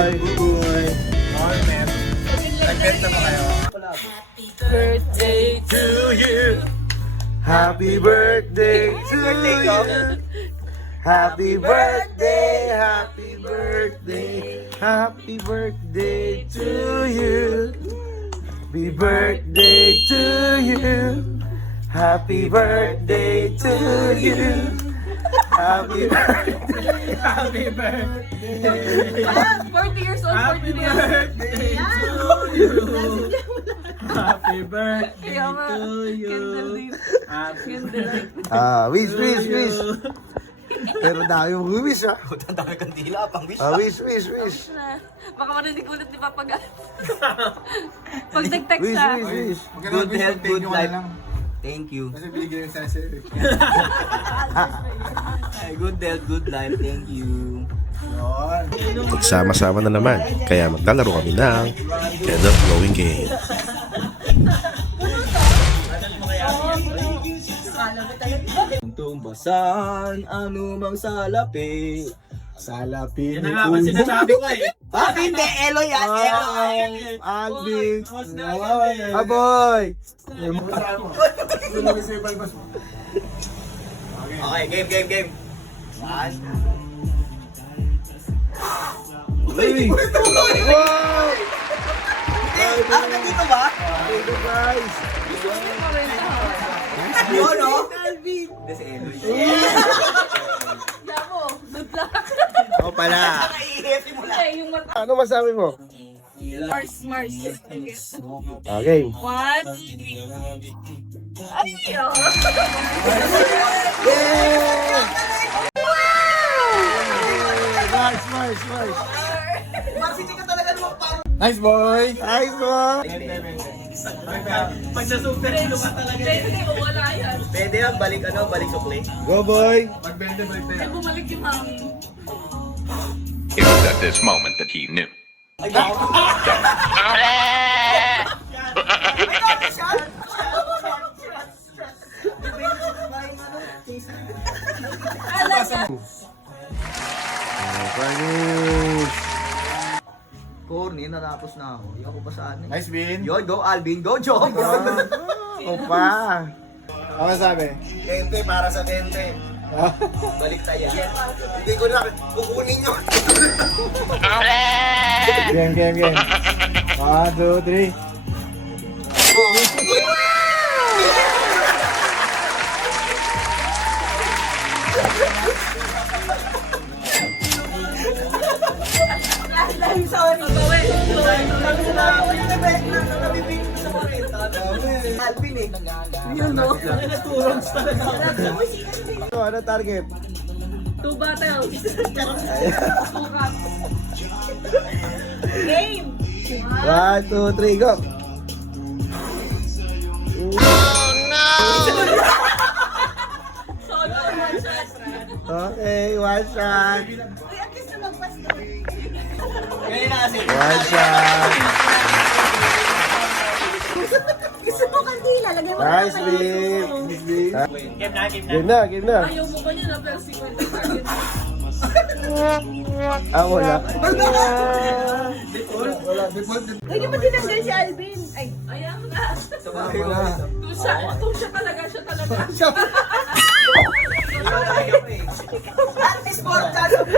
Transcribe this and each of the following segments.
Bye-bye. Buboy. Norman. Nag-bet na ba kayo? Birthday to you. Happy birthday to you. Happy birthday, happy birthday, happy birthday to you. Happy birthday to you. Happy birthday to you. Happy birthday. Happy birthday. 40 years old, 40 Happy years old. birthday to you. Happy birthday Kaya nga, to you. candle din. Happy Candle. Wish, wish, wish. Pero dami mong wish ah. Ang dami kandila, pang wish. Wish, wish, wish. Baka marinig ulit ni Papa Gat. Pag nag-text Wish, siya. wish, wish. Good health, good life. Thank you. Kasi binigyan yung sa'yo. Good health, good life. Thank you. Magsama-sama na naman, kaya maglalaro kami ng Get Up Blowing Game. Tumbasan, anumang salapi. Yan na nga, kasi sinasabi ko eh. Hindi, Elo yan, Elo. Alvin. Aboy. Okay, game. One. Wow! Nandito ba? Thank you guys. Yun, no? Hindi, si Elo. Yamo, good luck. Ako pala. Naiihipi mo lang. Okay, yung mata. Ano masabi mo? Mars. Okay. One. Ay, oh. Nice, nice, nice. Marsiti ka talaga naman pang. Nice boy. Nice mo. Pag na-super, ano ka talaga? Hindi, wala yan. Pwede yan, balik sukli. Go boy. Magbente balik tayo. Ay, bumalik yung hangin. It was at this moment that he knew. Panis. Corny, natapos na ako. Hindi ako pa saan eh. Nice win. Yun, go Alvin, go Joe! Ako pa. Ano sabi? Tente para sa tente. Balik tayo. Hindi ko na kukunin nyo. Game. 1, 2, 3. Alvin eh. Yun, no? Ano target? 2 battles. 2 cups. Game. 1, 2, 3, go. Solo, one shot. Okay, one shot. Ngayon na kasi. One shot. Gusto mo kandila, lagyan mo Nice ng win. Game na. Game na. Ayaw mo ba niya na pero 50 target? Wala. Lagyan mo tinanggal si Alvin. Ay, Ayan na. Wala. Siya talaga.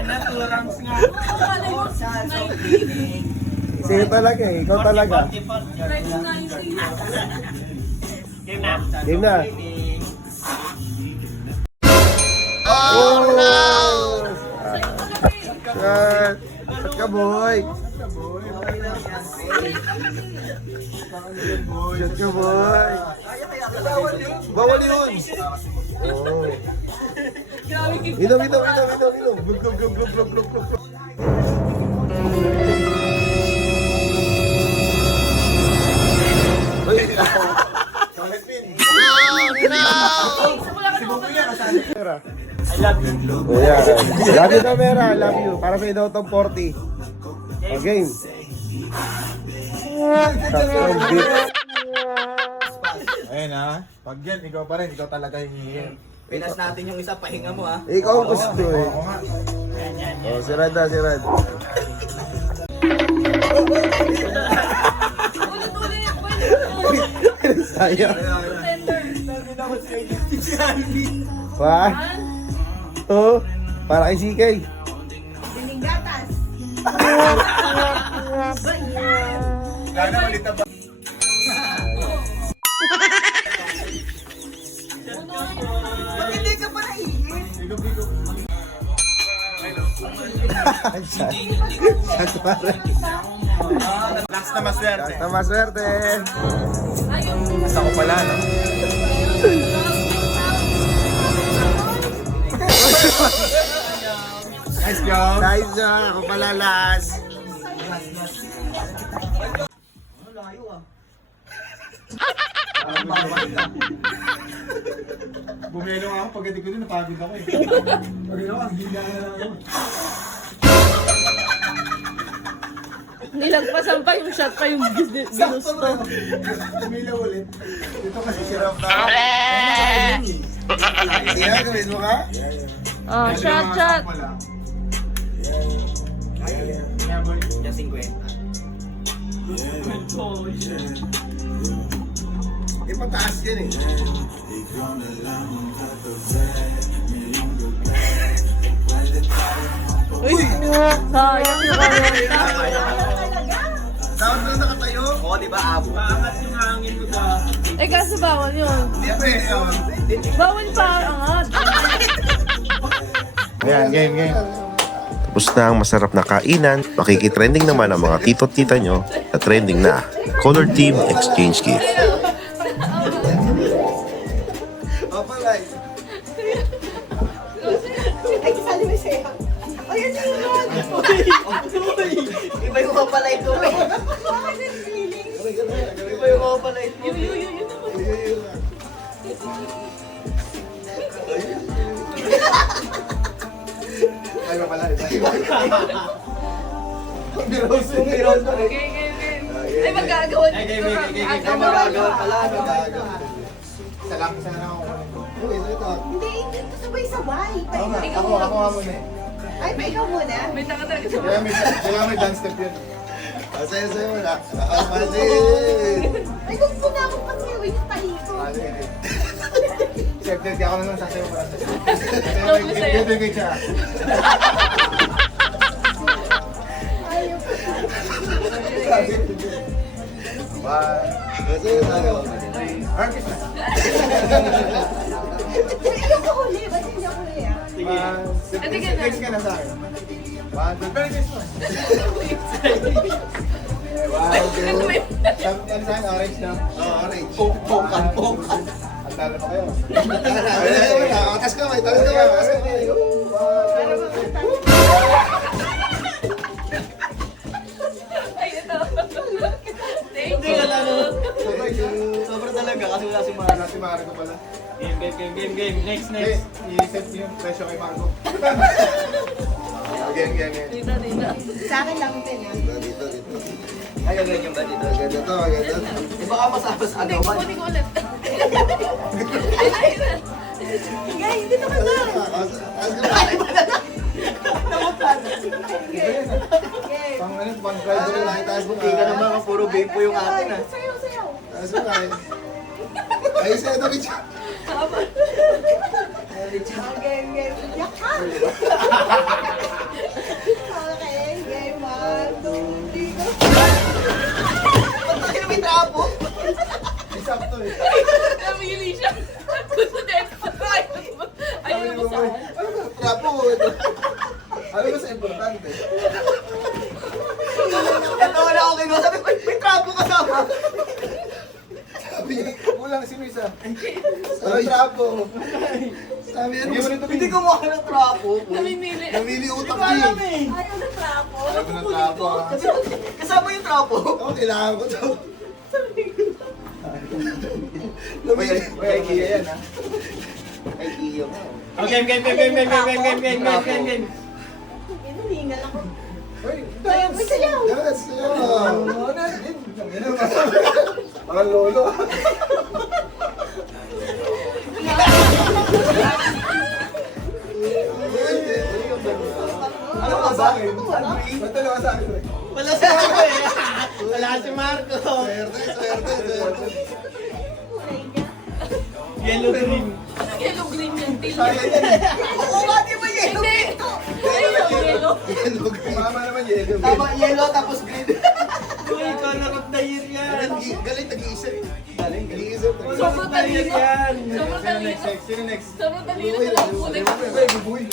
Naturams nga. Malay mo, 19. Sa'yo talaga eh. Ikaw talaga. 19. Game na. Oh no! Shot. Shot ka boy. Shot ka boy. Bawal yun. Oh. Grabe kik. Inom. Glug. Mera. I love you. Oh, yeah. Love you, Mera. I love you. Para sa ito itong 40. Okay. Ayun ha. Pag yan, ikaw pa rin. Ikaw talaga yung Pinas natin yung isa, pahinga mo ha. Ikaw ang gusto eh. Oo nga. Oh, si Rad. tayo. One, two, para kay CK. Bilingatas. Sana ulit na ba? Ba't hindi ka pa naiigit? Last na maswerte. Basta maswerte. Basta ko pala, no? Nice job. Nice job. Ako pala last. Bumelo nga ako, pagdating ko din, napagod ako eh. Pagdating ako, ang gila na lang ako. Nilagpasan pa yung shot pa yung ginusto. Bumelo ulit. Dito kasi sirap na. Yeah, gawin mo ka? Oh, shot, shot. Ipataas yan eh. Uy! Sayang yung karenta. Dapat na nakatayo? Oo, di ba, abo? Eh kaso bawal yun. Hindi pwede yun. Bawal pa angat. Ayan, game. Tapos na ang masarap na kainan, makikitrending naman ang mga tito at tita nyo na trending na Color Team Exchange Gift. Papalay. Ay, kasali mo siya. O, yan yung yun. Iba yung kapala ito eh. Bakit yung feeling? Iba yung kapala ito. Ay, papalay. Ay, magkagawan. Magagawa pala. Isa lang ako. Hindi, hindi ito sabay-sabay. Ikaw Ako nga muna eh. Ay, may ikaw muna. May tanga talaga sa Kaya may dance step yun. Sa'yo mo na. Mali. Ay, kung po na akong pasiwin yung tahi ko. Siyempre, di ako naman sasayo para sa'yo. Totoo sa'yo. Bigay siya. Ayaw. Sa'yo tayo. Artist na. Ikaw ka huli. Ba't hindi ako huli ah? Next ka na sa akin. One, two, very nice one. One, two. Ano sa'yo? Orange na? Orange. Pokan. At talo pa kayo. Atas ka, may talas ka. Atas ka. Ay, ito. Thank you. Sobrang talaga kasi wala si Mara. Si Marco pala. Game. Next. I-set yung presyo kay Marco. Game. Dito. Sa akin lang din ah. Dito. Ay, gagawin yung ba dito? Maganda to. Di ba ka masabas Hindi, agawan? kukunin ko ulit. Sige, hindi naman na. Pang ano, pang driver na itaas mo. Hindi ka naman puro bimpo yung atin ah. Sayaw. Taas mo kayo. Ay, sa'yo na rin siya. Game. Yak ka. Okay, game. 1, 2, 3, go. Ba't tayo may trapo? Isakto eh. Namili siya. Gusto niya ito. Ayaw mo sa akin. Ano ba? Trapo. Ano ba sa importante? Ito wala ako kinuha. Sabi ko, may trapo kasama. Sabi niya, kulang sino isa? Ano trapo? Sabi niya, Hindi ko mukha ng trapo. Namimili. namili utak Hindi ko alam niya. eh. Ayaw na trapo. Alam mo ng trapo ah. Kasama yung trapo. Ako, kailangan ko to. Uy, IKEA yan ah. Ay, iyo. Game. Inuhingal ako. Uy, Sayaw. May sayaw. Yes, yeah. Parang lolo. Ano ka ba? Ba't dalawa sa akin eh? Wala si Marco eh. Wala si Marco. Swerte. Yellow green. Yellow green yan. Oo nga, di ba yellow? Hindi. Yellow. Mama naman yelo. Tama, yellow tapos green. Uy, color of the year yan. Galing, tag-iisa eh. Galing. Tag-iisa. Color of the year yan. Sobrang Sino next? talino. Sino next? Sobrang talino sa lang kulay. Uy, bubuy.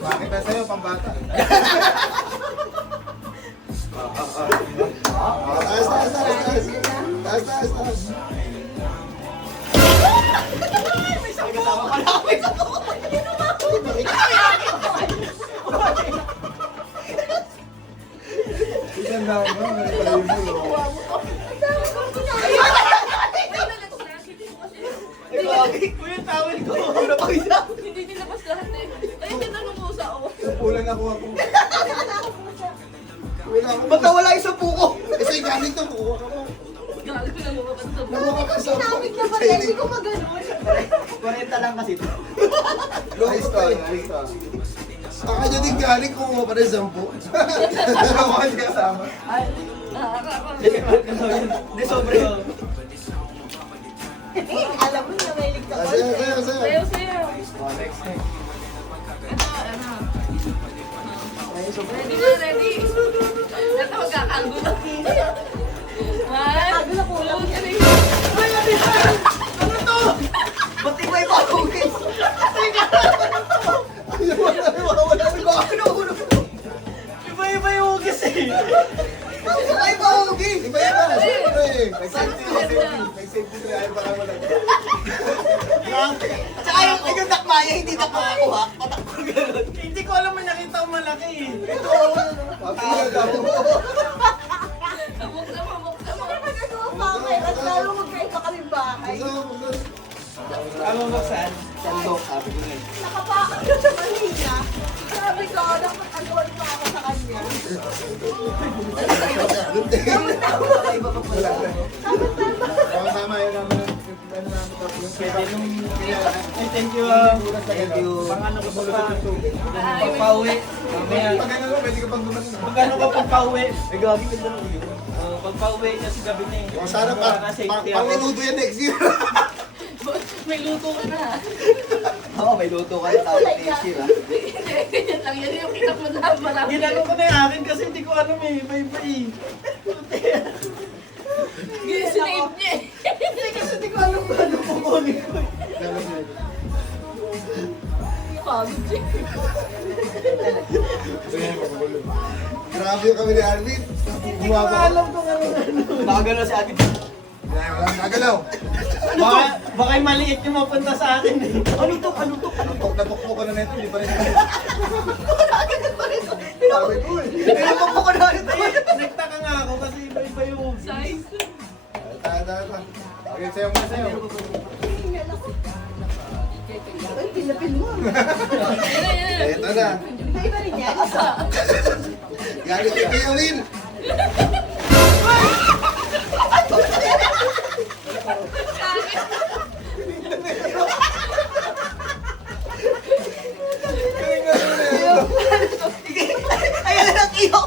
Bakit na sa'yo, pambata? Taas, taas, taas, taas. Taas, taas, taas. Isang daw mo, may palibol. Uy, yung towel ko. Hindi nilabas lahat eh. Ay, tinanong mo sa ako. Pulang ako ako. Ba't nawala isang puko? Kasi galing to, kuha ka mo. Galit ko lang lumabas sa buhay. Kuha ka sa Sinamit na pala, hindi ko maganon. 40 lang kasi ito. Ayos to, ayos to. Sa kanya din galing, kuha pa rin 10. Ako kasi kasama. Hindi, sobre. Alam mo na may ligtas. Saya, saya, saya. Sayo, sayo. Next. Ito, ano. Ready na, ready. Ito, magkakagulo. One, two, three. Ba't di ba iba akong kiss? Iba-iba yung hugis eh. Ay, iba akong kiss! Iba yan ba? Siyempre. May safety, may safety. May safety na ayaw baka wala. Tsaka yung dakmaya, hindi na makakuha. Patakbo gano'n. Hindi ko alam may nakita ko malaki eh. Pagkula daw. Mabok na, mabok na, mabok. Nagagawa pa ako eh. At lalo magkaiba kami bahay. Ano ba saan? Sandok, sabi ko nga. Nakapaka na sa kanina. Sabi ko, nakapagawa pa ako sa kanya. Tama yun naman. Ano namin to? Yung Pwede nung... Ay, thank you. Thank you. Pang ano ko pa. Pagpauwi. Mamaya. Pag ano, pwede ka pang gumanin. Magkano ka pagpauwi? Ay, gabi ka lang. Pagpauwi kasi gabi na eh. Kung sana pang-minuto yan next year. May luto ka na. Oo, may luto ka na tapos tasty ha. Ganyan lang, yan yung kita mo na marami. Ginano ko na yung akin kasi hindi ko alam eh. Iba-iba eh. Sinave niya eh. Kasi hindi ko alam kung ano kukunin ko eh. Pagod siya. Grabe yung kami ni Arvin. Hindi ko alam kung ano. Nakagano si Ate. Walang nagalaw. Baka yung maliit yung mapunta sa akin eh. Ano to? Ano to? Natukpo ko na nito, hindi pa rin. Sabi ko eh. Pinapakpo ko na ito. Nagtaka nga ako kasi iba-iba yung hugis. Size. Tayo. Okay, sayo mo, sayo. Ay, pinapil mo. Yan na, yan. Ito na. Iba rin yan. Galing kay Kuya Will. Ayan na ang iyo.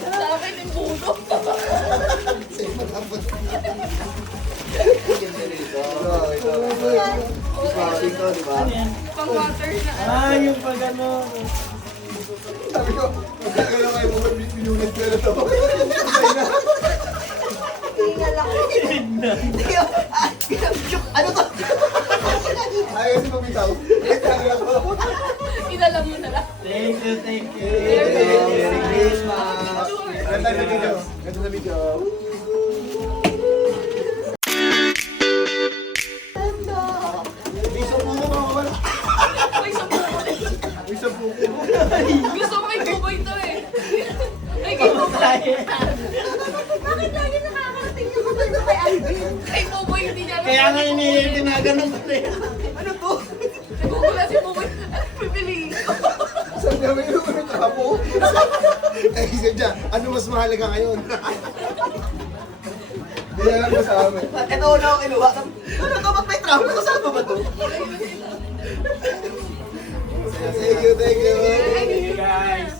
Sa akin yung bulo. Pang water na. Ah, yung pag ano. Sabi ko, magkakala kayo mo binunod ko na ito. Tingnan ako. Ano to? Ayaw si Pabitaw. Inalam mo na lang. Thank you, thank you. Merry Christmas. Ganda sa video. Ganda sa video. Biso mo mo mawawala. May sabuko na. May sa buko. Gusto ko may buboy to eh. May buboy. Bakit lagi nakakarating yung kapal na kay Alvin? Kay buboy hindi niya alam. Kaya nga tinaganon ko na yan. Ano to? Nagugula si buboy. Pipiliin ko. Saan niya may trapo? Eh, isa dyan. Ano mas mahalaga ngayon? Hindi na lang sa amin. Ito na ako kinuha. Ano to? Ba't may travel? Kasama ba to? Thank you, thank you. Thank you guys.